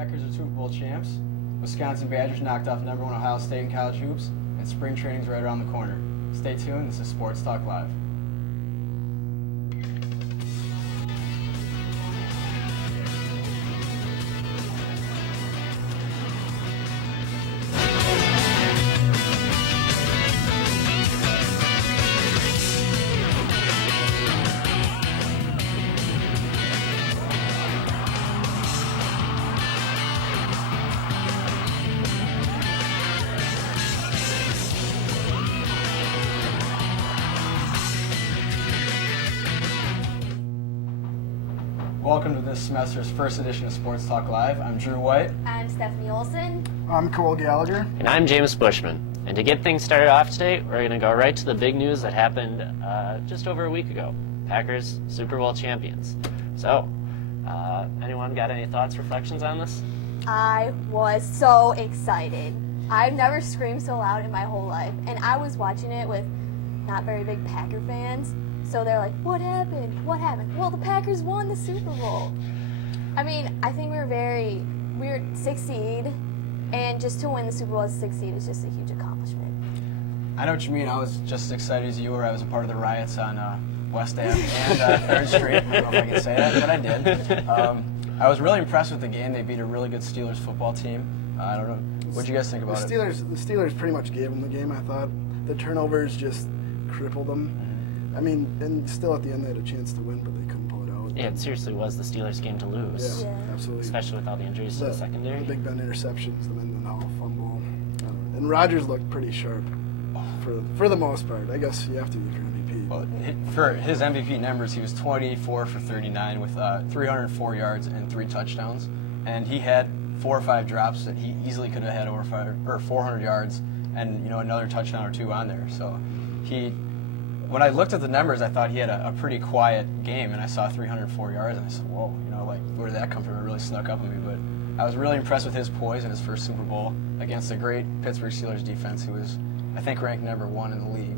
Packers are Super Bowl champs. Wisconsin Badgers knocked off #1 Ohio State in college hoops, and spring training's right around the corner. Stay tuned. This is Sports Talk Live. Welcome to this semester's first edition of Sports Talk Live. I'm Drew White. I'm Stephanie Olson. I'm Gallager. And I'm James Bushman. And to get things started off today, we're going to go right to the big news that happened just over a week ago. Packers, Super Bowl champions. So, anyone got any thoughts, reflections on this? I was so excited. I've never screamed so loud in my whole life. And I was watching it with not very big Packer fans. So they're like, what happened? What happened? Well, the Packers won the Super Bowl. I mean, I think we were 6 seed, and just to win the Super Bowl as 6 seed is just a huge accomplishment. I know what you mean. I was just as excited as you were. I was a part of the riots on West Ave and 3rd Street. I don't know if I can say that, but I did. I was really impressed with the game. They beat a really good Steelers football team. I don't know. What do you guys think about it? The Steelers pretty much gave them the game, I thought. The turnovers just crippled them. I mean, and still at the end they had a chance to win, but they couldn't pull it out. Yeah, it seriously was the Steelers' game to lose. Yeah, absolutely. Especially with all the injuries to the secondary. The Big Ben interceptions, the Mendenhall fumble. And Rodgers looked pretty sharp for the most part. I guess you have to give your MVP. Well, for his MVP numbers, he was 24 for 39 with 304 yards and 3 touchdowns. And he had 4 or 5 drops that he easily could have had over 400 yards and another touchdown or 2 on there. So when I looked at the numbers, I thought he had a pretty quiet game, and I saw 304 yards, and I said, whoa, where did that come from? It really snuck up on me, but I was really impressed with his poise in his first Super Bowl against a great Pittsburgh Steelers defense who was, I think, ranked #1 in the league.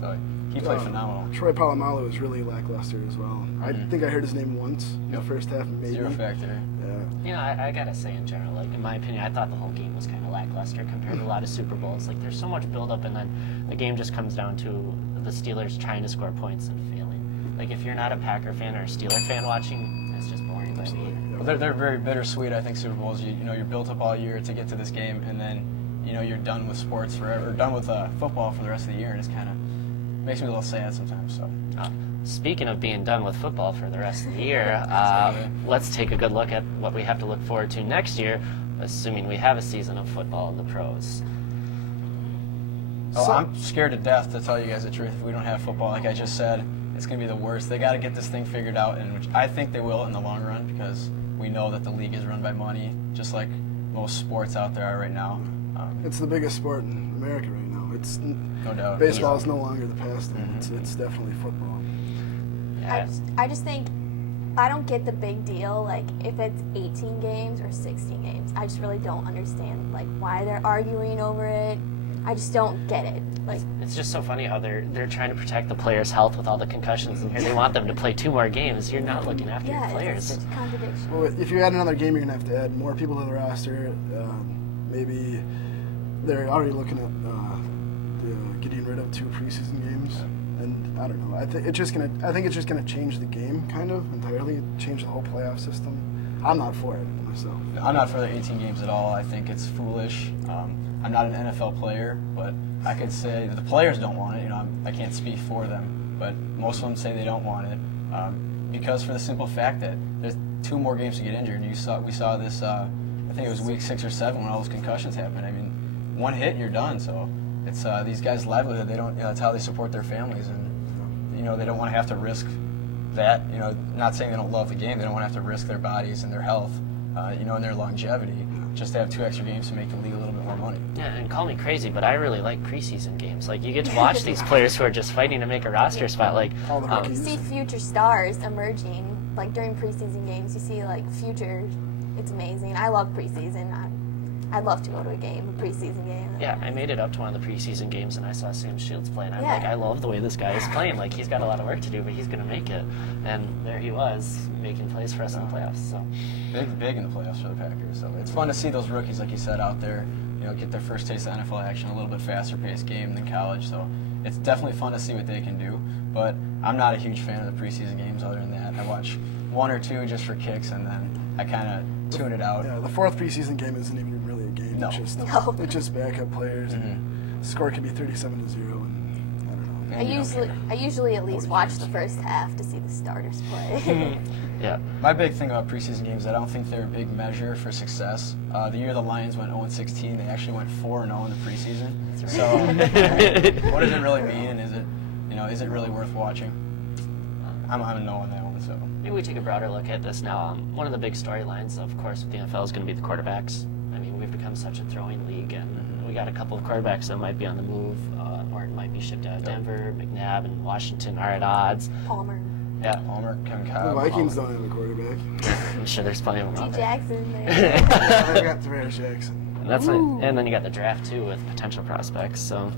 So he played phenomenal. Troy Polamalu was really lackluster as well. I think I heard his name once in the first half, maybe. Zero factor. Yeah. I gotta say in general, in my opinion, I thought the whole game was kind of lackluster compared to a lot of Super Bowls. There's so much build-up, and then the game just comes down to the Steelers trying to score points and failing. If you're not a Packer fan or a Steeler fan watching, it's just boring by me. Well, they're very bittersweet, I think, Super Bowls. You're built up all year to get to this game, and then you're done with sports forever, or done with football for the rest of the year, and it's kind of makes me a little sad sometimes. So. Speaking of being done with football for the rest of the year, let's take a good look at what we have to look forward to next year, assuming we have a season of football in the pros. Oh, I'm scared to death, to tell you guys the truth. If we don't have football, like I just said, it's going to be the worst. They got to get this thing figured out, and which I think they will in the long run, because we know that the league is run by money, just like most sports out there are right now. It's the biggest sport in America right now. It's no doubt. Baseball is no longer the pastime. It's definitely football. Yeah. I just think I don't get the big deal, if it's 18 games or 16 games. I just really don't understand, why they're arguing over it. I just don't get it. It's just so funny how they're trying to protect the players' health with all the concussions, and here they want them to play 2 more games. You're not looking after your players. It's a contradiction. Well, if you add another game, you're going to have to add more people to the roster. Maybe they're already looking at getting rid of 2 preseason games. And I don't know. I think it's just gonna change the game kind of entirely, change the whole playoff system. I'm not for it myself. I'm not for the 18 games at all. I think it's foolish. I'm not an NFL player, but I could say that the players don't want it. I can't speak for them, but most of them say they don't want it because for the simple fact that there's 2 more games to get injured. We saw this. I think it was week 6 or 7 when all those concussions happened. I mean, 1 hit and you're done. So it's these guys' livelihood. They don't. That's how they support their families, and they don't want to have to risk that. Not saying they don't love the game. They don't want to have to risk their bodies and their health, and their longevity, just to have 2 extra games to make the league a little bit more money. Yeah, and call me crazy, but I really like preseason games. You get to watch these players who are just fighting to make a roster spot. All the you see future stars emerging, during preseason games. You see future. It's amazing. I love preseason. I'd love to go to a game, a preseason game. Yeah, I made it up to one of the preseason games, and I saw Sam Shields play, and I'm Yeah. like, I love the way this guy is playing. Like, he's got a lot of work to do, but he's going to make it. And there he was, making plays for us in the playoffs. So Big in the playoffs for the Packers. So it's fun to see those rookies, like you said, out there, get their first taste of NFL action, a little bit faster paced game than college. So it's definitely fun to see what they can do. But I'm not a huge fan of the preseason games other than that. I watch one or two just for kicks, and then I kind of tune it out. Yeah, the fourth preseason game isn't even really a game. No. It's just backup players. And the score can be 37-0, and I don't know. I usually at least watch the first half to see the starters play. yeah. My big thing about preseason games is I don't think they're a big measure for success. The year the Lions went 0-16, they actually went 4-0 in the preseason. So what does it really mean, and is it really worth watching? I'm a no on that one. So Maybe we take a broader look at this now. One of the big storylines, of course, with the NFL is going to be the quarterbacks. I mean, we've become such a throwing league, and we got a couple of quarterbacks that might be on the move, or might be shipped out of Denver. McNabb and Washington are at odds. Palmer. Yeah, Palmer, Kevin The Cobb. Vikings don't have a quarterback. I'm sure there's plenty of them T. out there. Jackson there. I got Tavares Jackson. And that's and then you got the draft too with potential prospects. So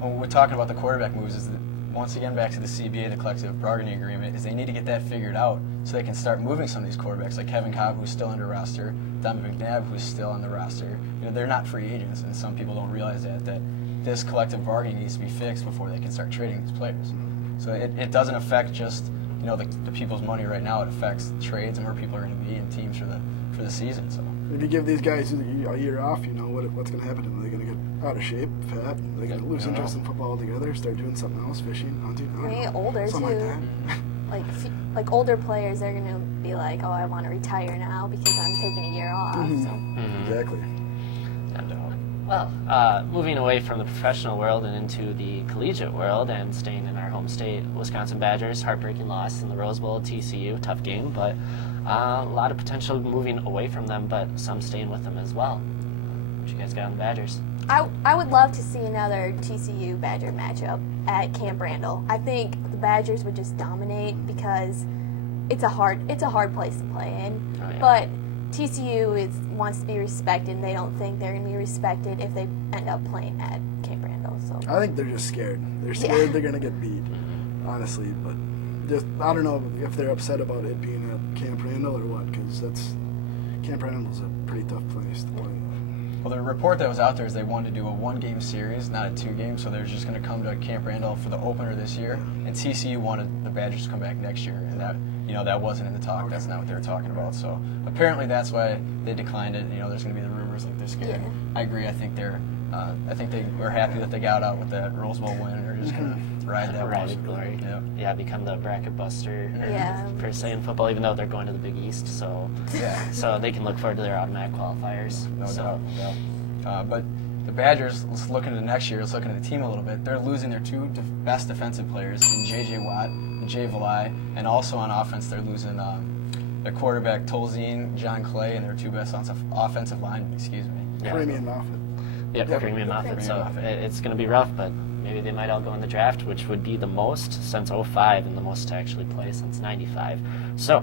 When we're talking about the quarterback moves, is that once again back to the CBA, the collective bargaining agreement, is they need to get that figured out so they can start moving some of these quarterbacks, like Kevin Cobb, who's still under roster, Donovan McNabb, who's still on the roster. They're not free agents, and some people don't realize that this collective bargaining needs to be fixed before they can start trading these players. So it doesn't affect just the people's money right now. It affects trades and where people are going to be and teams for the season. So If you give these guys a year off, what's going to happen to them? Are they going to get out of shape, fat? Are they going to lose interest in football altogether, start doing something else, fishing, hunting? I don't They know. get older Something too. like that. Like older players, they're gonna be like, oh, I want to retire now because I'm taking a year off. So. Exactly. Well, moving away from the professional world and into the collegiate world and staying in our home state, Wisconsin Badgers, heartbreaking loss in the Rose Bowl, TCU, tough game, but a lot of potential moving away from them, but some staying with them as well. What you guys got on the Badgers? I would love to see another TCU Badger matchup at Camp Randall. I think the Badgers would just dominate because it's a hard place to play in. Oh, yeah. But TCU wants to be respected, and they don't think they're going to be respected if they end up playing at Camp Randall. So I think they're just scared. They're scared they're going to get beat, honestly. But I don't know if they're upset about it being at Camp Randall or what, because Camp Randall's a pretty tough place to play. Well, the report that was out there is they wanted to do a one-game series, not a two-game, so they're just going to come to Camp Randall for the opener this year, and TCU wanted the Badgers to come back next year, and that wasn't in the talk. That's not what they were talking about. So apparently that's why they declined it. There's going to be the rumors like they're scared. Yeah. I agree. I think they were happy that they got out with that Rose Bowl win, and they're just going to ride that Ride wave. with glory. Yeah. Become the bracket buster Yeah. per se in football, even though they're going to the Big East, so they can look forward to their automatic qualifiers. No So, doubt. But the Badgers, let's look into next year, let's look into the team a little bit. They're losing their two best defensive players in J.J. Watt and Jay Valai, and also on offense they're losing their quarterback Tolzien, John Clay, and their two best offensive linemen, yeah. Premium Moffitt. Yep, Premium Moffitt. So Moffitt. it's going to be rough, but maybe they might all go in the draft, which would be the most since 05 and the most to actually play since 95. So,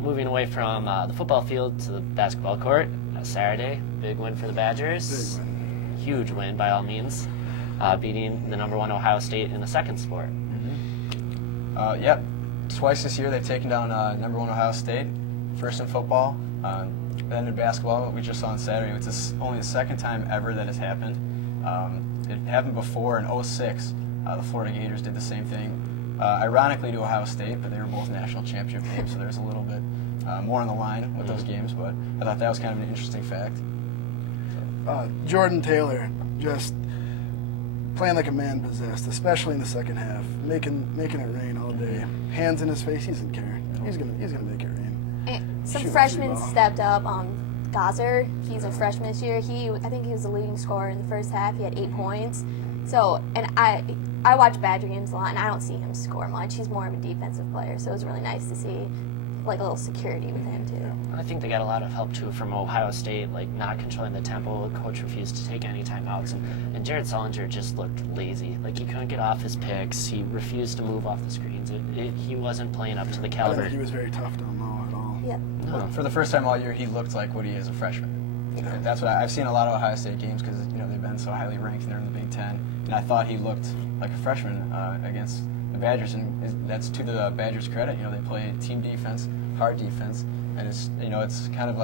moving away from the football field to the basketball court, Saturday, big win for the Badgers. Big win. Huge win by all means, beating the -- 1 Ohio State in the second sport. Yep, twice this year they've taken down #1 Ohio State, first in football, then in basketball. We just saw on Saturday. It's only the second time ever that has happened. It happened before in 06. The Florida Gators did the same thing, ironically to Ohio State, but they were both national championship games, so there's a little bit more on the line with those games, but I thought that was kind of an interesting fact. Jordan Taylor just playing like a man possessed, especially in the second half, making it rain all day. Hands in his face, he doesn't care. He's gonna make it rain. And some Shoot, freshmen shoot ball. stepped up. Gallager, he's a freshman this year. I think he was the leading scorer in the first half. He had 8 points. So, and I watch Badger games a lot, and I don't see him score much. He's more of a defensive player, so it was really nice to see like a little security with him too. I think they got a lot of help too from Ohio State, like not controlling the tempo. The coach refused to take any timeouts, and Jared Sullinger just looked lazy. Like he couldn't get off his picks. He refused to move off the screens. He wasn't playing up to the I don't caliber. think he was very tough down low at all. Yep. No. For the first time all year, he looked like what he is, a freshman. That's what I've seen a lot of Ohio State games because they've been so highly ranked and they're in the Big Ten, and I thought he looked like a freshman against the Badgers, and that's to the Badgers' credit. They play team defense, hard defense, and it's kind of